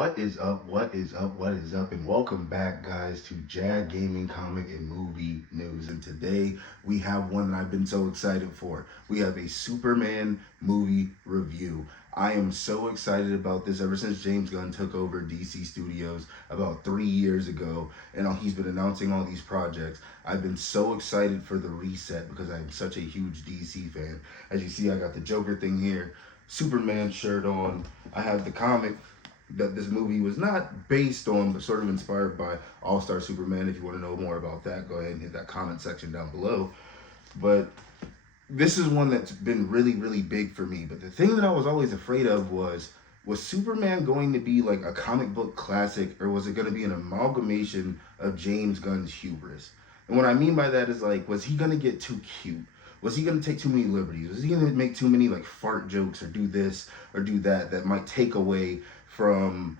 What is up? What is up? What is up? And welcome back, guys, to Jag Gaming Comic and Movie News. And today we have one that I've been so excited for. We have a Superman movie review. I am so excited about this ever since James Gunn took over DC Studios about 3 years ago. And he's been announcing all these projects. I've been so excited for the reset because I'm such a huge DC fan. As you see, I got the Joker thing here, Superman shirt on. I have the comic that this movie was not based on, but sort of inspired by All-Star Superman. If you want to know more about that, go ahead and hit that comment section down below. But this is one that's been really, really big for me. But the thing that I was always afraid of was Superman going to be like a comic book classic, or was it going to be an amalgamation of James Gunn's hubris? And what I mean by that is, like, was he going to get too cute? Was he going to take too many liberties? Was he going to make too many like fart jokes or do this or do that might take away from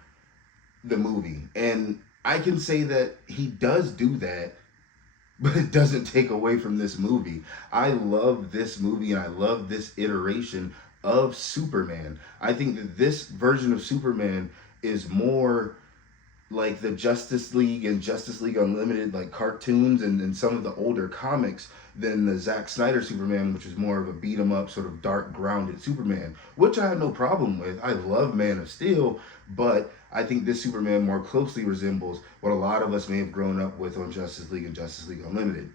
the movie? And I can say that he does do that, but it doesn't take away from this movie. I love this movie and I love this iteration of Superman. I think that this version of Superman is more like the Justice League and Justice League Unlimited like cartoons and some of the older comics than the Zack Snyder Superman, which is more of a beat 'em up, sort of dark, grounded Superman, which I have no problem with. I love Man of Steel, but I think this Superman more closely resembles what a lot of us may have grown up with on Justice League and Justice League Unlimited.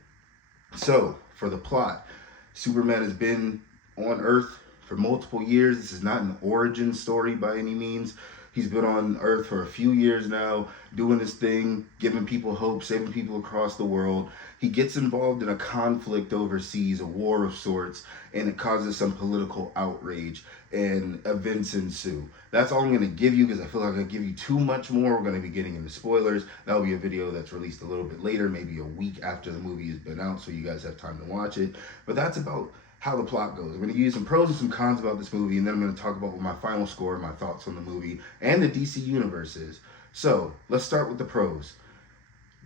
So, for the plot, Superman has been on Earth for multiple years. This is not an origin story by any means. He's been on Earth for a few years now, doing his thing, giving people hope, saving people across the world. He gets involved in a conflict overseas, a war of sorts, and it causes some political outrage, and events ensue. That's all I'm going to give you because I feel like I give you too much more. We're going to be getting into spoilers. That'll be a video that's released a little bit later, maybe a week after the movie has been out, so you guys have time to watch it. But that's about how the plot goes. I'm going to give you some pros and some cons about this movie, and then I'm going to talk about what my final score, my thoughts on the movie, and the DC universe is. So, let's start with the pros.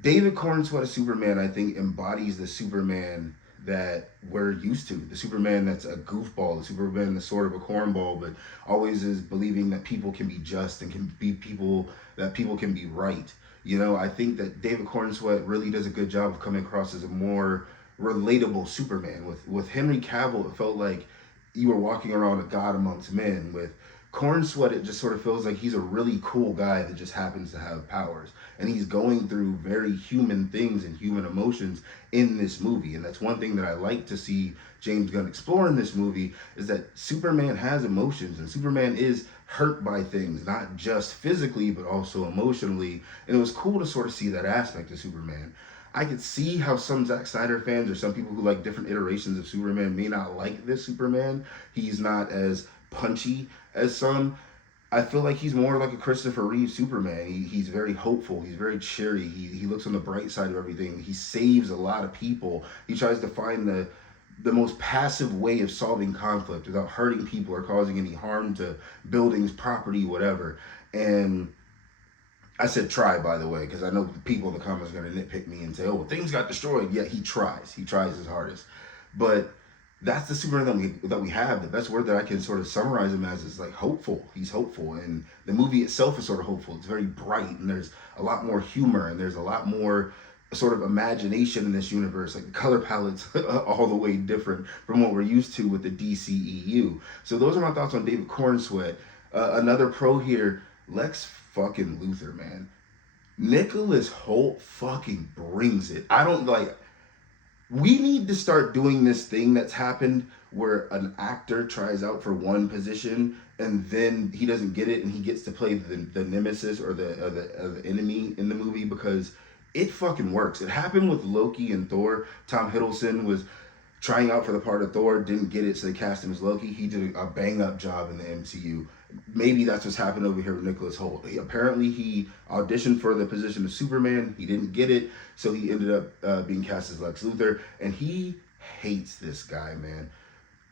David Cornsweet as Superman, I think, embodies the Superman that we're used to. The Superman that's a goofball, the Superman that's sort of a cornball, but always is believing that people can be just and can be people, that people can be right. You know, I think that David Cornsweet really does a good job of coming across as a more relatable Superman. With Henry Cavill, it felt like you were walking around a god amongst men. With Cornsweet, it just sort of feels like he's a really cool guy that just happens to have powers, and he's going through very human things and human emotions in this movie. And that's one thing that I like to see James Gunn explore in this movie, is that Superman has emotions, and Superman is hurt by things, not just physically but also emotionally. And it was cool to sort of see that aspect of Superman. I could see how some Zack Snyder fans or some people who like different iterations of Superman may not like this Superman. He's not as punchy as some. I feel like he's more like a Christopher Reeve Superman. He's very hopeful. He's very cheery. He looks on the bright side of everything. He saves a lot of people. He tries to find the most passive way of solving conflict without hurting people or causing any harm to buildings, property, whatever. And I said try, by the way, because I know the people in the comments are going to nitpick me and say, oh, well, things got destroyed. Yeah, he tries. He tries his hardest. But that's the Superman that we have. The best word that I can sort of summarize him as is like hopeful. He's hopeful. And the movie itself is sort of hopeful. It's very bright, and there's a lot more humor, and there's a lot more sort of imagination in this universe. Like the color palette's all the way different from what we're used to with the DCEU. So those are my thoughts on David Cornsweet. Another pro here, Lex fucking Luthor, man. Nicholas Hoult fucking brings it. I don't like. We need to start doing this thing that's happened where an actor tries out for one position and then he doesn't get it and he gets to play the nemesis or the enemy in the movie, because it fucking works. It happened with Loki and Thor. Tom Hiddleston was trying out for the part of Thor, didn't get it, so they cast him as Loki. He did a bang-up job in the MCU. Maybe that's what's happened over here with Nicholas Hoult. Apparently, he auditioned for the position of Superman. He didn't get it, so he ended up being cast as Lex Luthor, and he hates this guy, man.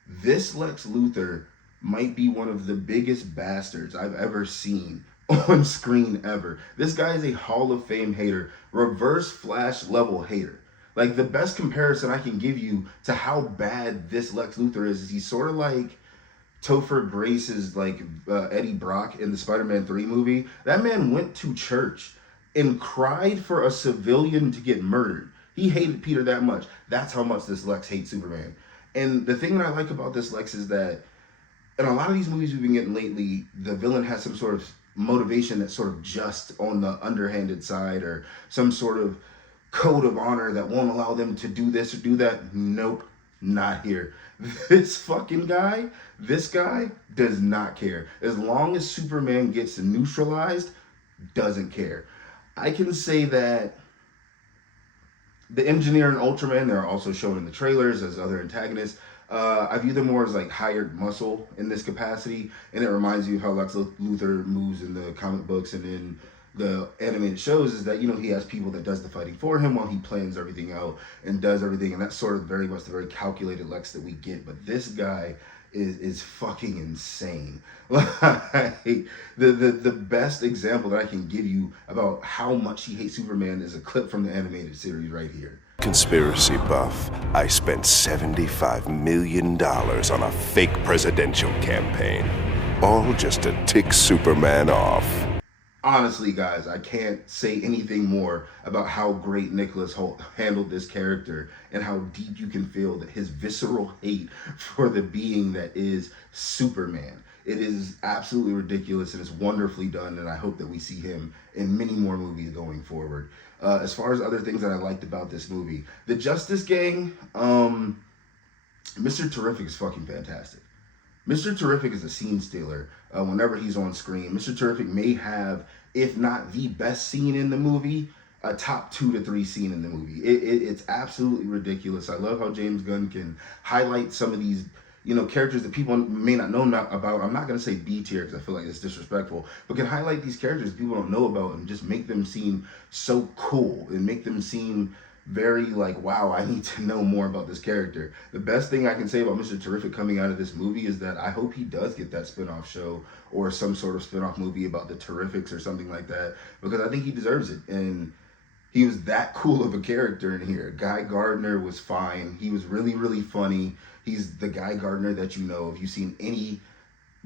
This Lex Luthor might be one of the biggest bastards I've ever seen on screen ever. This guy is a Hall of Fame hater, reverse Flash level hater. Like, the best comparison I can give you to how bad this Lex Luthor is he's sort of like Topher Grace's like Eddie Brock in the Spider-Man 3 movie. That man went to church and cried for a civilian to get murdered. He hated Peter that much. That's how much this Lex hates Superman. And the thing that I like about this Lex is that in a lot of these movies we've been getting lately, the villain has some sort of motivation that's sort of just on the underhanded side, or some sort of code of honor that won't allow them to do this or do that. Nope, not here. This guy does not care. As long as Superman gets neutralized, doesn't care. I can say that the Engineer and Ultraman, they're also shown in the trailers as other antagonists. I view them more as like hired muscle in this capacity, and it reminds you of how Lex Luthor moves in the comic books and in the animated shows. Is that, you know, he has people that does the fighting for him while he plans everything out and does everything, and that's sort of very much the very calculated Lex that we get. But this guy is fucking insane. Like the best example that I can give you about how much he hates Superman is a clip from the animated series right here. Conspiracy buff, I spent $75 million on a fake presidential campaign, all just to tick Superman off. Honestly, guys, I can't say anything more about how great Nicholas Hoult handled this character and how deep you can feel that his visceral hate for the being that is Superman. It is absolutely ridiculous, and it's wonderfully done, and I hope that we see him in many more movies going forward. As far as other things that I liked about this movie, the Justice Gang, Mr. Terrific is fucking fantastic. Mr. Terrific is a scene stealer whenever he's on screen. Mr. Terrific may have, if not the best scene in the movie, a top 2 to 3 scene in the movie. It's absolutely ridiculous. I love how James Gunn can highlight some of these, you know, characters that people may not know about. I'm not going to say B tier because I feel like it's disrespectful, but can highlight these characters people don't know about and just make them seem so cool and make them seem very like, wow, I need to know more about this character. The best thing I can say about Mr. Terrific coming out of this movie is that I hope he does get that spinoff show or some sort of spinoff movie about the Terrifics or something like that, because I think he deserves it. And he was that cool of a character in here. Guy Gardner was fine. He was really, really funny. He's the Guy Gardner that you know. If you've seen any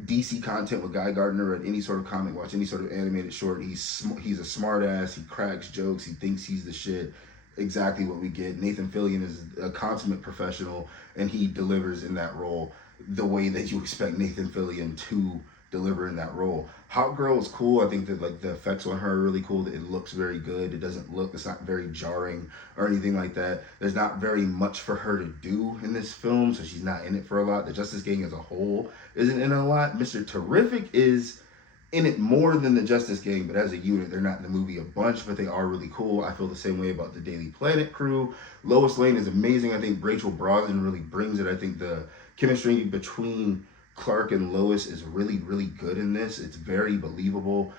DC content with Guy Gardner, or any sort of comic, watch any sort of animated short, he's a smart ass. He cracks jokes. He thinks he's the shit. Exactly what we get. Nathan Fillion is a consummate professional, and he delivers in that role the way that you expect Nathan Fillion to deliver in that role. Hot Girl is cool. I think that like the effects on her are really cool. It looks very good. It's not very jarring or anything like that. There's not very much for her to do in this film, so she's not in it for a lot. The Justice Gang as a whole isn't in it a lot. Mr. Terrific is in it more than the Justice Gang, but as a unit, they're not in the movie a bunch, but they are really cool. I feel the same way about the Daily Planet crew. Lois Lane is amazing. I think Rachel Brosnan really brings it. I think the chemistry between Clark and Lois is really, really good in this. It's very believable.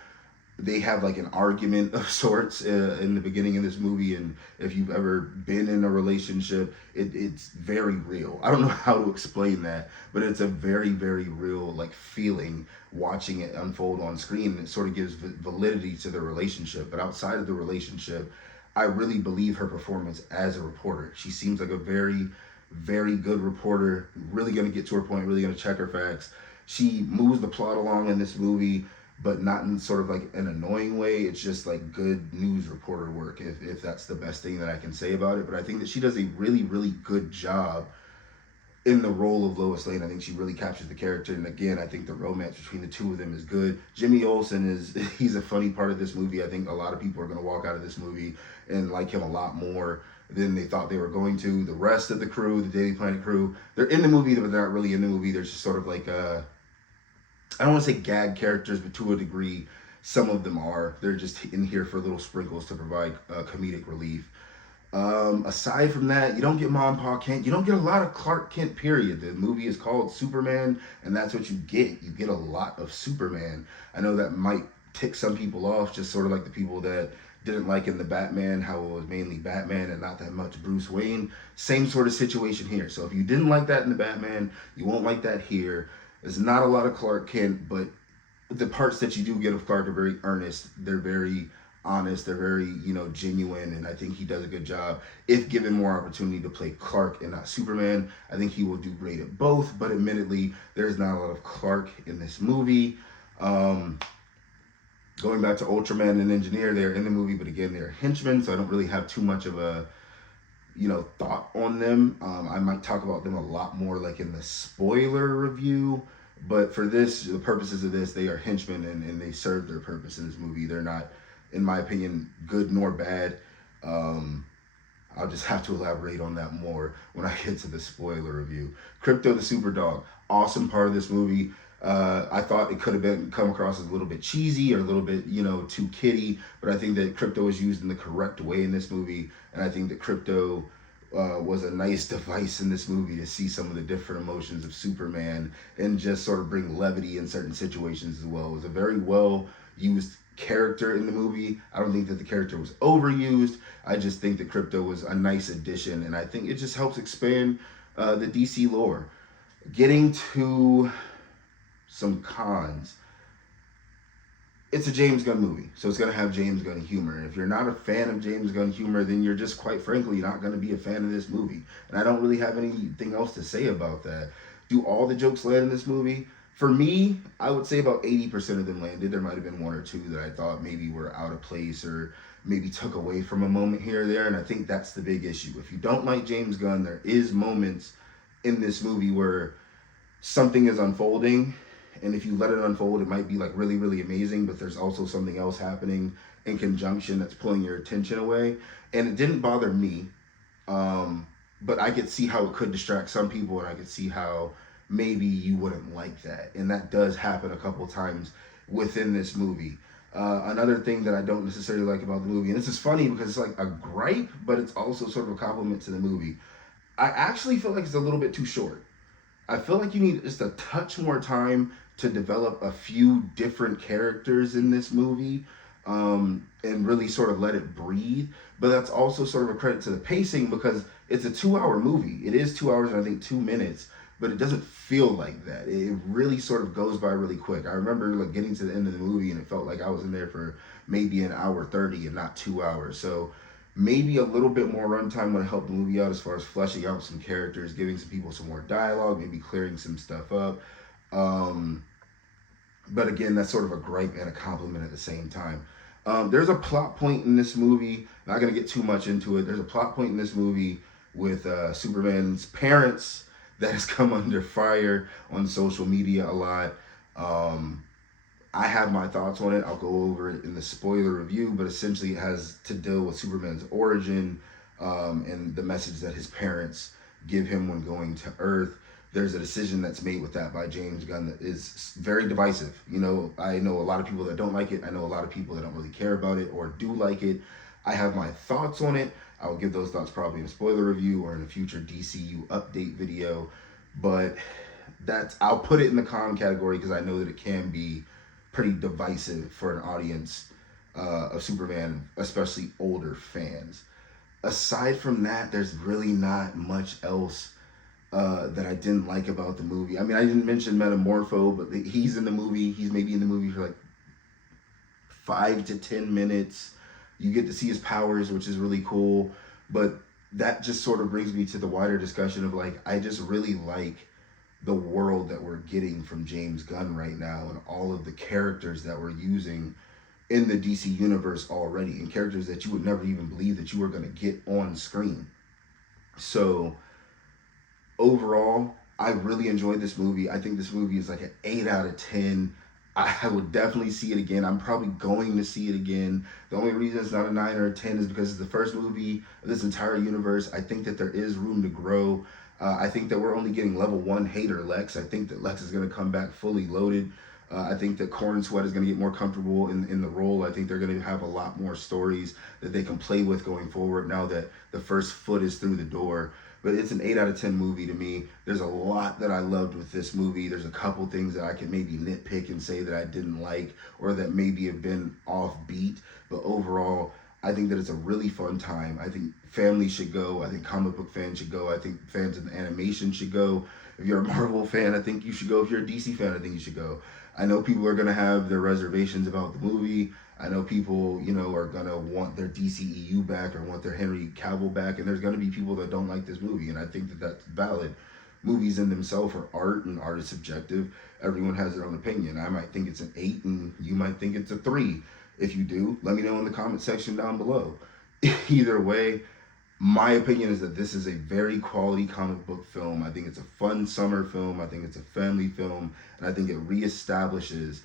They have like an argument of sorts in the beginning of this movie, and if you've ever been in a relationship, it's very real. I don't know how to explain that, but it's a very, very real like feeling watching it unfold on screen, and it sort of gives validity to the relationship. But outside of the relationship, I really believe her performance as a reporter. She seems like a very, very good reporter, really going to get to her point, really going to check her facts. She moves the plot along in this movie, but not in sort of like an annoying way. It's just like good news reporter work, if that's the best thing that I can say about it. But I think that she does a really, really good job in the role of Lois Lane. I think she really captures the character, and again, I think the romance between the two of them is good. Jimmy Olsen he's a funny part of this movie. I think a lot of people are going to walk out of this movie and like him a lot more than they thought they were going to. The rest of the crew, the Daily Planet crew, they're in the movie, but they're not really in the movie. They're just sort of like I don't want to say gag characters, but to a degree, some of them are. They're just in here for little sprinkles to provide comedic relief. Aside from that, you don't get Ma and Pa Kent. You don't get a lot of Clark Kent, period. The movie is called Superman, and that's what you get. You get a lot of Superman. I know that might tick some people off, just sort of like the people that didn't like in the Batman, how it was mainly Batman and not that much Bruce Wayne. Same sort of situation here. So if you didn't like that in the Batman, you won't like that here. There's not a lot of Clark Kent, but the parts that you do get of Clark are very earnest. They're very honest, they're very, genuine, and I think he does a good job. If given more opportunity to play Clark and not Superman, I think he will do great at both, but admittedly, there's not a lot of Clark in this movie. Going back to Ultraman and Engineer, they're in the movie, but again, they're henchmen, so I don't really have too much of a thought on them. I might talk about them a lot more like in the spoiler review, but for this, the purposes of this, they are henchmen, and they serve their purpose in this movie. They're not, in my opinion, good nor bad. I'll just have to elaborate on that more when I get to the spoiler review. Crypto the Super Dog, awesome part of this movie. I thought it could have come across as a little bit cheesy or a little bit, too kiddie, but I think that Crypto is used in the correct way in this movie, and I think that Crypto was a nice device in this movie to see some of the different emotions of Superman and just sort of bring levity in certain situations as well. It was a very well used character in the movie. I don't think that the character was overused. I just think that Crypto was a nice addition, and I think it just helps expand the DC lore. Getting to some cons. It's a James Gunn movie, so it's going to have James Gunn humor. And if you're not a fan of James Gunn humor, then you're just quite frankly not going to be a fan of this movie. And I don't really have anything else to say about that. Do all the jokes land in this movie? For me, I would say about 80% of them landed. There might have been one or two that I thought maybe were out of place or maybe took away from a moment here or there. And I think that's the big issue. If you don't like James Gunn, there is moments in this movie where something is unfolding, and if you let it unfold, it might be like really, really amazing, but there's also something else happening in conjunction that's pulling your attention away. And it didn't bother me, but I could see how it could distract some people, and I could see how maybe you wouldn't like that. And that does happen a couple times within this movie. Another thing that I don't necessarily like about the movie, and this is funny because it's like a gripe, but it's also sort of a compliment to the movie. I actually feel like it's a little bit too short. I feel like you need just a touch more time to develop a few different characters in this movie, and really sort of let it breathe. But that's also sort of a credit to the pacing because it's a 2-hour movie. It is 2 hours and I think 2 minutes, but it doesn't feel like that. It really sort of goes by really quick. I remember like getting to the end of the movie and it felt like I was in there for maybe an hour 30 and not 2 hours. So maybe a little bit more runtime would help the movie out as far as fleshing out some characters, giving some people some more dialogue, maybe clearing some stuff up. But again, that's sort of a gripe and a compliment at the same time. There's a plot point in this movie. Not going to get too much into it. There's a plot point in this movie with Superman's parents that has come under fire on social media a lot. I have my thoughts on it. I'll go over it in the spoiler review, but essentially it has to deal with Superman's origin, and the message that his parents give him when going to Earth. There's a decision that's made with that by James Gunn that is very divisive. I know a lot of people that don't like it. I know a lot of people that don't really care about it or do like it. I have my thoughts on it. I'll give those thoughts probably in a spoiler review or in a future DCU update video. But I'll put it in the con category because I know that it can be pretty divisive for an audience of Superman, especially older fans. Aside from that, there's really not much else that I didn't like about the movie. I mean, I didn't mention Metamorpho, but he's in the movie. He's maybe in the movie for like 5 to 10 minutes. You get to see his powers, which is really cool. But that just sort of brings me to the wider discussion of like, I just really like the world that we're getting from James Gunn right now and all of the characters that we're using in the DC universe already, and characters that you would never even believe that you were going to get on screen. So overall, I really enjoyed this movie. I think this movie is like an 8 out of 10. I would definitely see it again. I'm probably going to see it again. The only reason it's not a 9 or a 10 is because it's the first movie of this entire universe. I think that there is room to grow. I think that we're only getting level 1 hater Lex. I think that Lex is going to come back fully loaded. I think that Corn Sweat is going to get more comfortable in the role. I think they're going to have a lot more stories that they can play with going forward now that the first foot is through the door. But it's an 8 out of 10 movie to me. There's a lot that I loved with this movie. There's a couple things that I could maybe nitpick and say that I didn't like or that maybe have been offbeat. But overall, I think that it's a really fun time. I think families should go. I think comic book fans should go. I think fans of the animation should go. If you're a Marvel fan, I think you should go. If you're a DC fan, I think you should go. I know people are going to have their reservations about the movie. I know people, are gonna want their DCEU back or want their Henry Cavill back, and there's gonna be people that don't like this movie, and I think that that's valid. Movies in themselves are art, and art is subjective. Everyone has their own opinion. I might think it's an 8, and you might think it's a 3. If you do, let me know in the comment section down below. Either way, my opinion is that this is a very quality comic book film. I think it's a fun summer film. I think it's a family film, and I think it reestablishes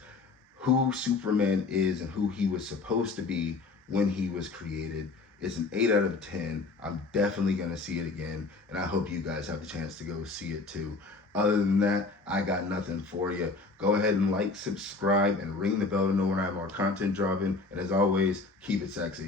who Superman is and who he was supposed to be when he was created. It's an 8 out of 10. I'm definitely going to see it again, and I hope you guys have the chance to go see it too. Other than that, I got nothing for you. Go ahead and like, subscribe, and ring the bell to know when I have more content dropping. And as always, keep it sexy.